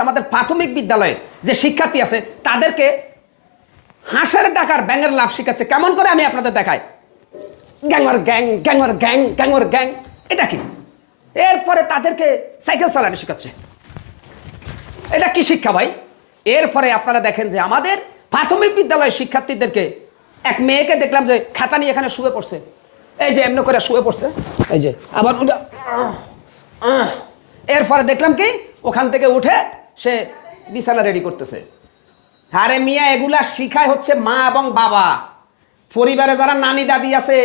হচ্ছে আমাদের প্রাথমিক বিদ্যালয়ে যে শিক্ষার্থী আছে, তাদেরকে হাঁসের টাকার ব্যাঙের লাভ শিখাচ্ছে। কেমন করে আমি আপনাদের দেখাই? গ্যাংর গ্যাং গ্যাংর গ্যাং গ্যাংর গ্যাং। এটা কি? এরপরে তাদেরকে সাইকেল চালানো শেখাচ্ছে। এটা কি শিক্ষা ভাই? এরপরে আপনারা দেখেন যে আমাদের প্রাথমিক বিদ্যালয়ের শিক্ষার্থীদেরকে এক মেয়েকে দেখলাম যে খাতা নিয়ে এখানে শুয়ে পড়ছে। এই যে এমনি করে শুয়ে পড়ছে। এই যে, আবার এরপরে দেখলাম কি? ওখান থেকে উঠে সে বিছানা রেডি করতেছে। আরে মিয়া, এগুলা শিখায় হচ্ছে মা এবং বাবা। পরিবারে যারা নানি দাদি আছে,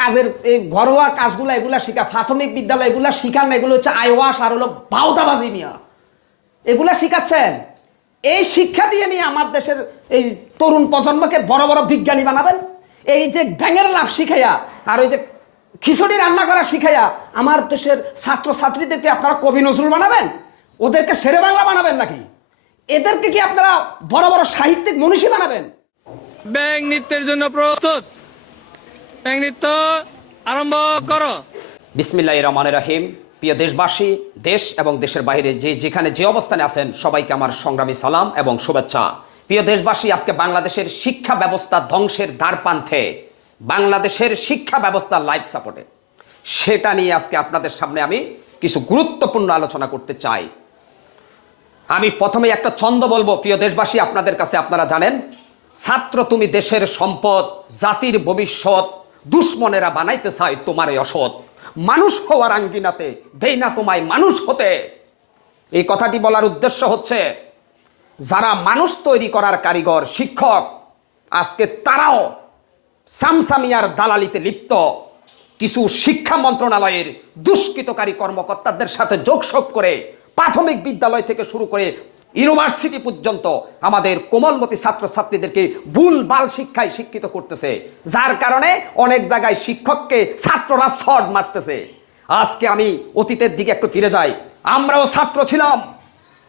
কাজের এই ঘরোয়া কাজগুলো এগুলা শিখা, প্রাথমিক বিদ্যালয় এগুলা শিখান না, এগুলো হচ্ছে আইওয়াস আর হলো বাউতাবাজি মিয়া। এগুলা শিখাচ্ছেন? এই শিক্ষা দিয়ে নিয়ে আমার দেশের এই তরুণ প্রজন্মকে বড় বড় বিজ্ঞানী বানাবেন? এই যে গ্যাংয়ের লাভ শিখাইয়া আর ওই যে খিচুড়ি রান্না করা শিখাইয়া আমার দেশের ছাত্র ছাত্রীদেরকে আপনারা কবি নজরুল বানাবেন? ওদেরকে শেরে বাংলা বানাবেন নাকি? এদেরকে কি আপনারা বড় বড় সাহিত্যিক মনীষী বানাবেন? ব্যাং নৃত্যের জন্য প্রস্তুত। ব্যাং নৃত্য আরম্ভ করো। বিসমিল্লাহ রহমান রাহিম। প্রিয় দেশবাসী দেশ এবং দেশের বাইরে যে যেখানে যে অবস্থানে আছেন সবাইকে আমার সংগ্রামী সালাম এবং শুভেচ্ছা। প্রিয় দেশবাসী আজকে বাংলাদেশের শিক্ষা ব্যবস্থা ধ্বংসের দ্বারপ্রান্তে বাংলাদেশের শিক্ষা ব্যবস্থা লাইফ সাপোর্টে সেটা নিয়ে আজকে আপনাদের সামনে আমি কিছু গুরুত্বপূর্ণ আলোচনা করতে চাই। আমি প্রথমে একটা ছন্দ বলব, প্রিয় দেশবাসী, আপনাদের কাছে আপনারা জানেন, ছাত্র তুমি দেশের সম্পদ, জাতির ভবিষ্যৎ, দুশ্মনেরা বানাইতে চায় তোমার এই অসৎ। মানুষ হওয়ার আঙ্গিনাতে দেই না তোমায় মানুষ হতে। এই কথাটি বলার উদ্দেশ্য হচ্ছে, যারা মানুষ তৈরি করার কারিগর, শিক্ষক, আজকে তারাও সামসামিয়ার দালালিতে লিপ্ত। কিছু শিক্ষা মন্ত্রণালয়ের দুষ্কৃতকারী কর্মকর্তাদের সাথে যোগসব করে প্রাথমিক বিদ্যালয় থেকে শুরু করে ইউনিভার্সিটি পর্যন্ত আমাদের কোমলমতি ছাত্রছাত্রীদেরকে ভুল বাল শিক্ষায় শিক্ষিত করতেছে। যার কারণে অনেক জায়গায় শিক্ষককে ছাত্ররা শর্ট মারতেছে। আজকে আমি অতীতের দিকে একটু ফিরে যাই। আমরাও ছাত্র ছিলাম।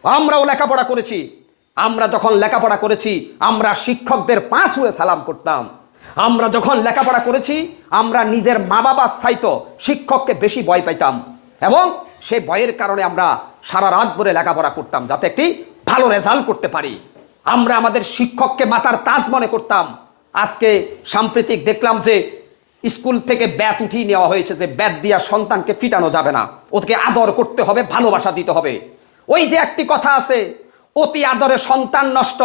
আমরাও লেখাপড়া করেছি। আমরা যখন লেখাপড়া করেছি, আমরা শিক্ষকদের পাঁচ হয়ে সালাম করতাম। আমরা যখন লেখাপড়া করেছি, আমরা নিজের মা বাবার সাইতো শিক্ষককে বেশি ভয় পাইতাম। এবং সেই ভয়ের কারণে আমরা সারা রাত ভরে লেখাপড়া করতাম, যাতে একটি ভালো রেজাল্ট করতে পারি। আমরা আমাদের শিক্ষককে মাতার তাজ মনে করতাম। আজকে সাম্প্রতিক দেখলাম যে স্কুল থেকে ব্যাট উঠিয়ে নেওয়া হয়েছে যে ব্যাট দিয়া সন্তানকে ফিটানো যাবে না। ওদেরকে আদর করতে হবে, ভালোবাসা দিতে হবে। ওই যে একটি কথা আছে, অতি আদরে সন্তান নষ্ট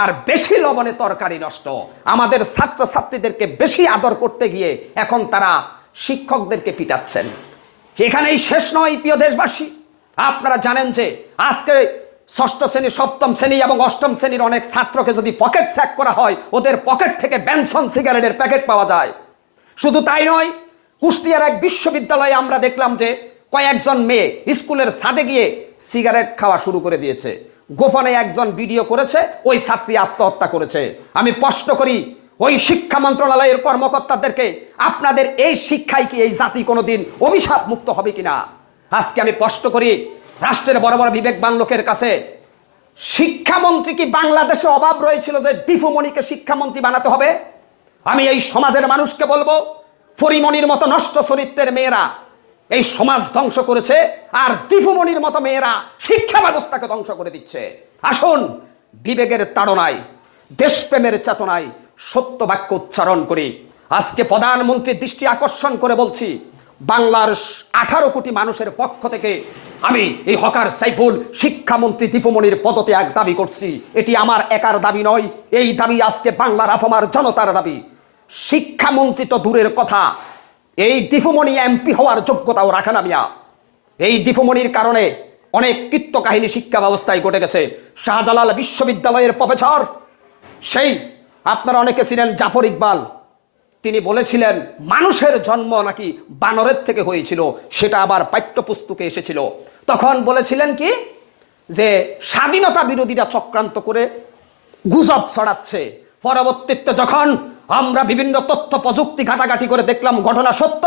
আর বেশি লবণে তরকারি নষ্ট। আমাদের ছাত্র ছাত্রীদেরকে বেশি আদর করতে গিয়ে এখন তারা শিক্ষকদেরকে পিটাচ্ছেন। এখানেই শেষ নয়, প্রিয় দেশবাসী। আপনারা জানেন যে আজকে ষষ্ঠ শ্রেণি, সপ্তম শ্রেণি এবং অষ্টম শ্রেণির অনেক ছাত্রকে যদি পকেট স্যাক করা হয়, ওদের পকেট থেকে ব্যানসন সিগারেটের প্যাকেট পাওয়া যায়। শুধু তাই নয়, কুষ্টিয়ার এক বিশ্ববিদ্যালয়ে আমরা দেখলাম যে কয়েকজন মেয়ে স্কুলের ছাদে গিয়ে সিগারেট খাওয়া শুরু করে দিয়েছে। গোপনে একজন ভিডিও করেছে, ওই ছাত্রী আত্মহত্যা করেছে। আমি প্রশ্ন করি ওই শিক্ষা মন্ত্রণালয়ের কর্মকর্তাদেরকে, আপনাদের এই শিক্ষায় কি এই জাতি কোনোদিন অভিশাপ মুক্ত হবে কিনা? আজকে আমি প্রশ্ন করি, রাষ্ট্রের বড় বড় বিবেকবান লোকের কাছে, শিক্ষামন্ত্রী কি বাংলাদেশে অভাব রয়েছিল যে ডিফুমণিকে শিক্ষামন্ত্রী বানাতে হবে? আমি এই সমাজের মানুষকে বলব পরিমণির মতো নষ্ট চরিত্রের মেয়েরা এই সমাজ ধ্বংস করেছে আর দিফুমণির মতো মেয়েরা শিক্ষা ব্যবস্থাকে ধ্বংস করে দিচ্ছে। আসুন, বিবেকের তাড়নায়, দেশপ্রেমের চেতনায় সত্য বাক্য উচ্চারণ করি। আজকে প্রধানমন্ত্রীর দৃষ্টি আকর্ষণ করে বলছি, বাংলার আঠারো কোটি মানুষের পক্ষ থেকে আমি এই হকার সাইফুল শিক্ষামন্ত্রী দীপমণির পদত্যাগ দাবি করছি। এটি আমার একার দাবি নয়, এই দাবি আজকে বাংলার আফমার জনতার দাবি। শিক্ষামন্ত্রী তো দূরের কথা, এই দীপমণি এমপি হওয়ার যোগ্যতাও রাখে না মিয়া। এই দীপমণির কারণে অনেক কৃত্য কাহিনী শিক্ষা ব্যবস্থায় ঘটে গেছে। শাহজালাল বিশ্ববিদ্যালয়ের প্রফেসর, সেই আপনারা অনেকে ছিলেন জাফর ইকবাল। তিনি বলেছিলেন, মানুষের জন্ম নাকি বানরের থেকে হয়েছিল, সেটা আবার পাঠ্যপুস্তকে এসেছিল। তখন বলেছিলেন কি, যে স্বাধীনতা বিরোধীরা চক্রান্ত করে গুজব ছড়াচ্ছে। পরবর্তীতে যখন আমরা বিভিন্ন তথ্য প্রযুক্তি ঘাটাঘাটি করে দেখলাম ঘটনা সত্য,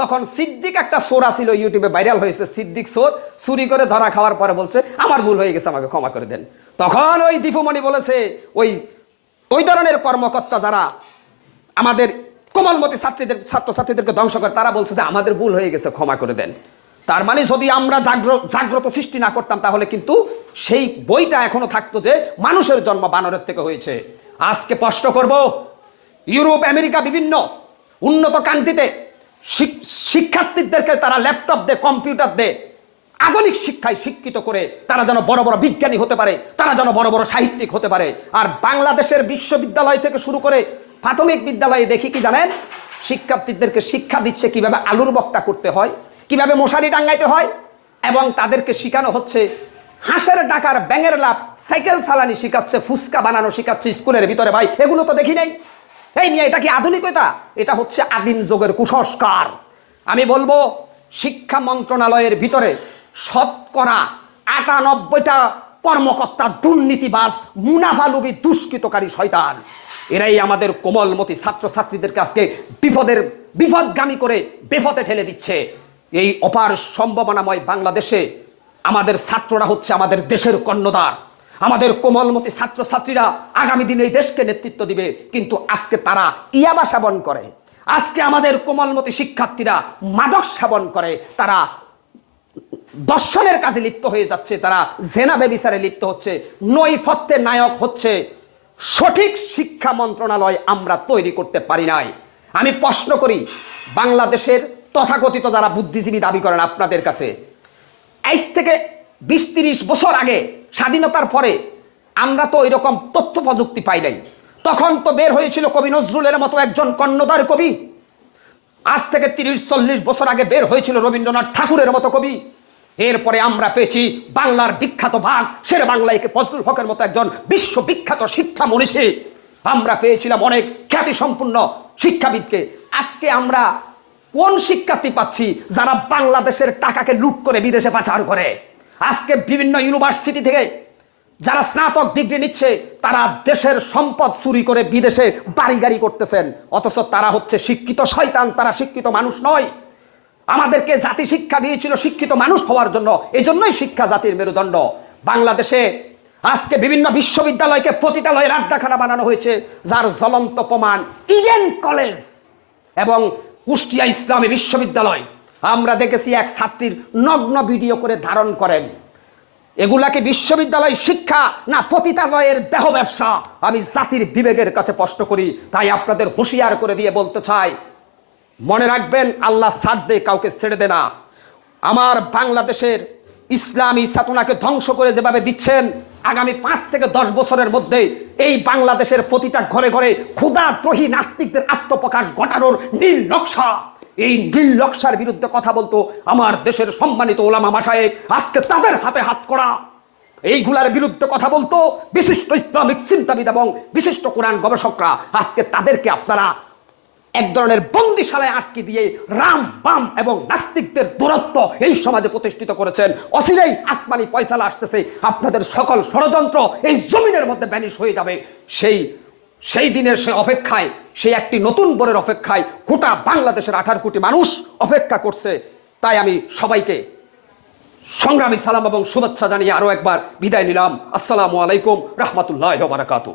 তখন সিদ্দিক একটা সোরা ছিল ইউটিউবে ভাইরাল হয়েছে, সিদ্দিক সোর। চুরি করে ধরা খাওয়ার পরে বলছে, আমার ভুল হয়ে গেছে, আমাকে ক্ষমা করে দেন। তখন ওই দীপুমণি বলেছে, ওই ওই ধরনের কর্মকর্তা যারা আমাদের কোমলমতি ছাত্রীদের ছাত্রছাত্রীদেরকে ধ্বংস করে, তারা বলছে যে আমাদের ভুল হয়ে গেছে, ক্ষমা করে দেন। তার মানে যদি আমরা জাগ্র- জাগ্রত সৃষ্টি না করতাম, তাহলে কিন্তু সেই বইটা এখনও থাকতো যে মানুষের জন্ম বানরের থেকে হয়েছে। আজকে স্পষ্ট করব, ইউরোপ, আমেরিকা বিভিন্ন উন্নত কান্ট্রিতে শিক্ষার্থীদেরকে তারা ল্যাপটপ দে, কম্পিউটার দে আধুনিক শিক্ষায় শিক্ষিত করে তারা যেন বড় বড় বিজ্ঞানী হতে পারে, তারা যেন বড় বড় সাহিত্যিক হতে পারে। আর বাংলাদেশের বিশ্ববিদ্যালয় থেকে শুরু করে প্রাথমিক বিদ্যালয়ে দেখি কি জানেন? শিক্ষার্থীদেরকে শিক্ষা দিচ্ছে কীভাবে আলুর বক্তা করতে হয়, কীভাবে মশারি টাঙ্গাইতে হয় এবং তাদেরকে শেখানো হচ্ছে হাঁসের ডাকার ব্যাঙের লাভ সাইকেল চালানি শিখাচ্ছে, ফুচকা বানানো শিখাচ্ছে স্কুলের ভিতরে। ভাই, এগুলো তো দেখি নাই। এই নিয়ে এটা কি আধুনিকতা? এটা হচ্ছে আদিম যুগের কুসংস্কার। আমি বলব, শিক্ষা মন্ত্রণালয়ের ভিতরে শতকরা আটানব্বইটা কর্মকর্তা দুর্নীতিবাজ, মুনাফালুবি, দুষ্কৃতকারী শয়তান। এরাই আমাদের কোমলমতি ছাত্রছাত্রীদেরকে আজকে বিপদের, বিপদগামী করে বিপদে ঠেলে দিচ্ছে। এই অপার সম্ভাবনাময় বাংলাদেশে আমাদের ছাত্ররা হচ্ছে আমাদের দেশের কর্ণধার। আমাদের কোমলমতি ছাত্রছাত্রীরা আগামী দিনে এই দেশকে নেতৃত্ব দিবে, কিন্তু আজকে তারা ইয়াবা সেবন করে। আজকে আমাদের কোমলমতি শিক্ষার্থীরা মাদক সেবন করে। তারা দর্শনের কাজে লিপ্ত হয়ে যাচ্ছে তারা, জেনা বেবিচারে লিপ্ত হচ্ছে নৈপথ্যের নায়ক হচ্ছে। সঠিক শিক্ষা মন্ত্রণালয় আমরা তৈরি করতে পারি নাই। আমি প্রশ্ন করি, বাংলাদেশের তথাকথিত যারা বুদ্ধিজীবী দাবি করেন আপনাদের কাছে আজ থেকে বিশ তিরিশ বছর আগে, স্বাধীনতার পরে আমরা তো এরকম তথ্য প্রযুক্তি পাই নাই। তখন তো বের হয়েছিল কবি নজরুলের মতো একজন কর্ণধার কবি। আজ থেকে তিরিশ চল্লিশ বছর আগে বের হয়েছিল রবীন্দ্রনাথ ঠাকুরের মতো কবি। এরপরে আমরা পেয়েছি বাংলার বিখ্যাত ভাগ শের বাংলাইকে ফজলুল হকের মতো একজন বিশ্ববিখ্যাত শিক্ষা মনীষী। আমরা পেয়েছিলাম অনেক খ্যাতি সম্পূর্ণ শিক্ষাবিদকে। আজকে আমরা কোন শিক্ষার্থী পাচ্ছি যারা বাংলাদেশের টাকাকে লুট করে বিদেশে পাচার করে? আজকে বিভিন্ন ইউনিভার্সিটি থেকে যারা স্নাতক ডিগ্রি নিচ্ছে, তারা দেশের সম্পদ চুরি করে বিদেশে বাড়ি গাড়ি করতেছেন। অথচ তারা হচ্ছে শিক্ষিত শয়তান, তারা শিক্ষিত মানুষ নয়। আমাদেরকে জাতি শিক্ষা দিয়েছিল শিক্ষিত মানুষ হওয়ার জন্য। এজন্যই শিক্ষা জাতির মেরুদণ্ড। বাংলাদেশে আজকে বিভিন্ন বিশ্ববিদ্যালয়কে পতিতালয়ের আড্ডাখানা বানানো হয়েছে, যার জ্বলন্ত প্রমাণ ইডেন কলেজ এবং কুষ্টিয়া ইসলামী বিশ্ববিদ্যালয়। আমরা দেখেছি এক ছাত্রীর নগ্ন ভিডিও করে ধারণ করেন। এগুলাকে বিশ্ববিদ্যালয় শিক্ষা না পতিতালয়ের দেহ ব্যবসা? আমি জাতির বিবেকের কাছে প্রশ্ন করি, তাই আপনাদের হুঁশিয়ার করে দিয়ে বলতে চাই মনে রাখবেন, আল্লাহ ছাড় দে কাউকে ছেড়ে দে না। আমার বাংলাদেশের ইসলামী সাতনাকে ধ্বংস করে যেভাবে দিচ্ছেন, আগামী পাঁচ থেকে দশ বছরের মধ্যে এই বাংলাদেশের প্রতিটা ঘরে ঘরে ক্ষুদা দ্রোহী নাস্তিকদের আত্মপ্রকাশ ঘটানোর নীল নকশা। এই নকশার বিরুদ্ধে কথা বলতো আমার দেশের সম্মানিত ওলামা মাসায়েক আজকে তাদের হাতে হাত করা। এইগুলার বিরুদ্ধে কথা বলতো বিশিষ্ট ইসলামিক চিন্তাবিদ এবং বিশিষ্ট কোরআন গবেষকরা। আজকে তাদেরকে আপনারা এক ধরনের বন্দিশালায় আটকে দিয়ে রাম, বাম এবং নাস্তিকদের দূরত্ব এই সমাজে প্রতিষ্ঠিত করেছেন। অচিরেই আসমানি পয়সালা আসতেছে। আপনাদের সকল ষড়যন্ত্র এই জমিনের মধ্যে ব্যানিশ হয়ে যাবে। সেই সেই দিনের সে অপেক্ষায়, সেই একটি নতুন বোরের অপেক্ষায় গোটা বাংলাদেশের আঠারো কোটি মানুষ অপেক্ষা করছে। তাই আমি সবাইকে সংগ্রামী সালাম এবং শুভেচ্ছা জানিয়ে আরও একবার বিদায় নিলাম। আসসালামু আলাইকুম, রহমতুল্লাহ বারাকাতু